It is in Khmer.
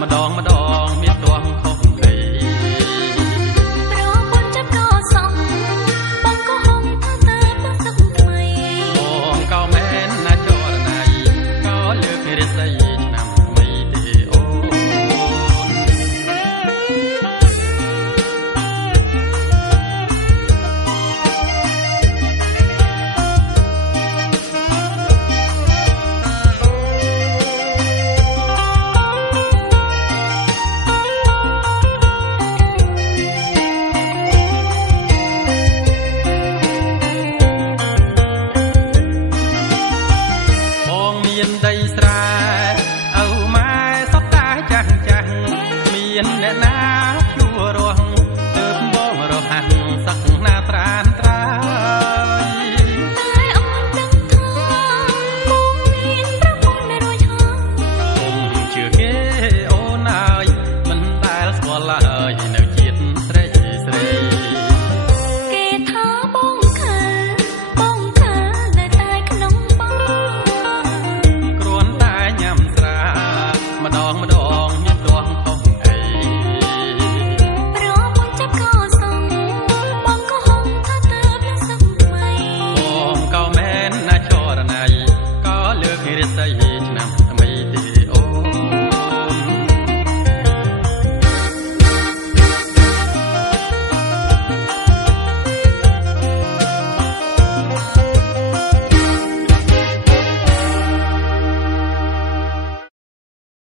ម្ដងមានទងខុសព្រៃប្រពន្ធចាប់ក៏សំបងក៏ហងថាតើបើសុខថ្មីបងក៏មែនណាចរណៃក៏លើករិស័យឆ្នាំថ្មីទេអូនដីស្រែឪម៉ែសពតាចាស់ចាស់មានអ្នកណាជួររស់ទើបបងរហ័សសឹកណាត្រានត្រើយតែអូនដឹងថាបងមានប្រពន្ធរួចហើយកុំជឿគេអូនអើយមិនដែលស្គាល់ឡើយនៅជាតិស្រីស្រីគេថាបងខើនៅតែក្នុងបងគ្រាន់តែញ៉ាំស្រាម្ដង